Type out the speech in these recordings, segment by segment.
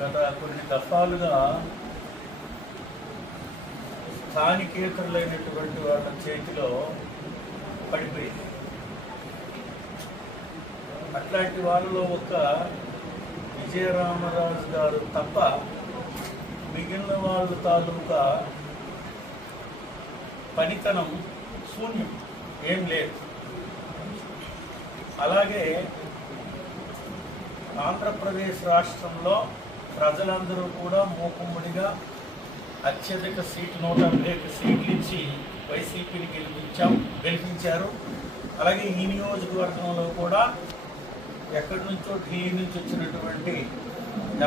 గత కొన్ని దఫాలుగా స్థానికేతరులైనటువంటి వాళ్ళ చేతిలో పడిపోయింది. అట్లాంటి వాళ్ళలో ఒక విజయరామరాజు గారు తప్ప మిగిలిన వాళ్ళ తాలూకా పనితనం శూన్యం, ఏం లేదు. అలాగే ఆంధ్రప్రదేశ్ రాష్ట్రంలో ప్రజలందరూ కూడా మూకుమ్మడిగా అత్యధిక సీటు 150 సీట్లు ఇచ్చి వైసీపీని గెలిపించారు. అలాగే ఈ నియోజకవర్గంలో కూడా ఎక్కడి నుంచో ఢిల్లీ నుంచి వచ్చినటువంటి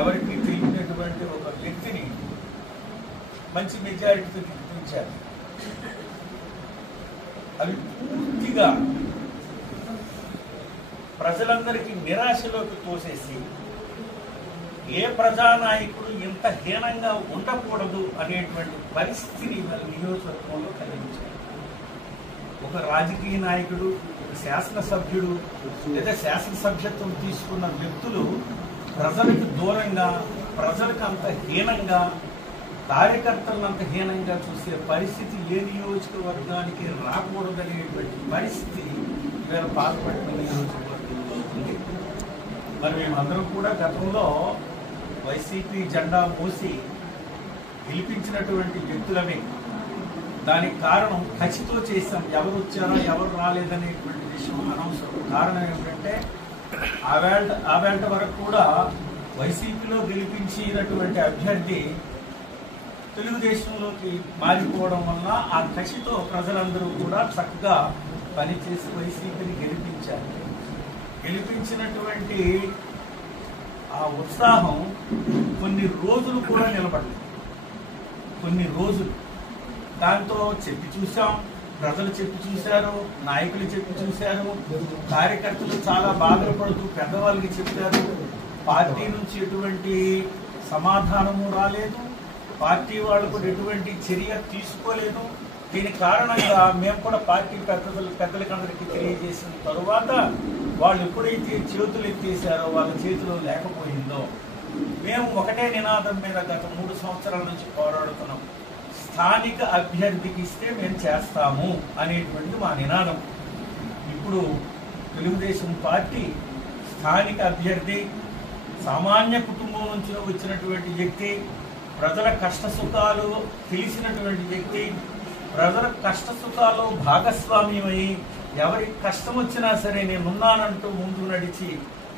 ఎవరికి తెలియనటువంటి ఒక వ్యక్తిని మంచి మెజారిటీతో గెలిపించారు. అవి పూర్తిగా ప్రజలందరికీ నిరాశలోకి తోసేసి ఏ ప్రజానాయకుడు ఇంత హీనంగా ఉండకూడదు అనేటువంటి పరిస్థితిని వాళ్ళ నియోజకవర్గంలో కలిగించారు. ఒక రాజకీయ నాయకుడు, ఒక శాసనసభ్యుడు లేదా శాసనసభ్యత్వం తీసుకున్న వ్యక్తులు ప్రజలకు దూరంగా, ప్రజలకు అంత హీనంగా, కార్యకర్తలను అంత హీనంగా చూసే పరిస్థితి ఏ నియోజకవర్గానికి రాకూడదనేటువంటి పరిస్థితి ఇవాళ పాల్పడిన నియోజకవర్గంలో ఉంది. మరి మేమందరం కూడా గతంలో వైసీపీ జెండా మోసి గెలిపించినటువంటి వ్యక్తులమే. దానికి కారణం ఖచ్చితో చేశాం. ఎవరు వచ్చారో ఎవరు రాలేదనేటువంటి విషయం అనవసరం. కారణం ఏమిటంటే ఆ వేళ వరకు కూడా వైసీపీలో గెలిపించినటువంటి అభ్యర్థి తెలుగుదేశంలోకి మారిపోవడం వల్ల ఆ కసితో ప్రజలందరూ కూడా చక్కగా పనిచేసి వైసీపీని గెలిపించారు. గెలిపించినటువంటి ఆ ఉత్సాహం కొన్ని రోజులు కూడా నిలబడలేదు. కొన్ని రోజులు దాంతో చెప్పి చూసాం, ప్రజలు చెప్పి చూశారు, నాయకులు చెప్పి చూశారు, కార్యకర్తలు చాలా బాధలు పడుతూ పెద్దవాళ్ళకి చెప్పారు. పార్టీ నుంచి ఎటువంటి సమాధానము రాలేదు, పార్టీ వాళ్ళకు ఎటువంటి చర్య తీసుకోలేదు. దీని కారణంగా మేము కూడా పార్టీ పెద్దలకందరికీ తెలియజేసిన తరువాత వాళ్ళు ఎప్పుడైతే చేతులు ఎత్తేసారో, వాళ్ళ చేతిలో లేకపోయిందో, మేము ఒకటే నినాదం మీద గత 3 సంవత్సరాల నుంచి పోరాడుతున్నాం. స్థానిక అభ్యర్థికి ఇస్తే మేము చేస్తాము అనేటువంటి మా నినాదం. ఇప్పుడు తెలుగుదేశం పార్టీ స్థానిక అభ్యర్థి, సామాన్య కుటుంబం నుంచి వచ్చినటువంటి వ్యక్తి, ప్రజల కష్ట సుఖాలు తెలిసినటువంటి వ్యక్తి, ప్రజల కష్ట సుఖాలు భాగస్వామ్యమై ఎవరికి కష్టం వచ్చినా సరే నేనున్నానంటూ ముందు నడిచి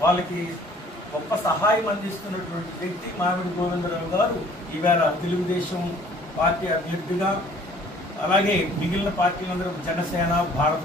వాళ్ళకి గొప్ప సహాయం అందిస్తున్నటువంటి వ్యక్తి మామిడి గోవిందరావు గారు ఈవేళ తెలుగుదేశం పార్టీ అభ్యర్థిగా, అలాగే మిగిలిన పార్టీలందరూ జనసేన, భారత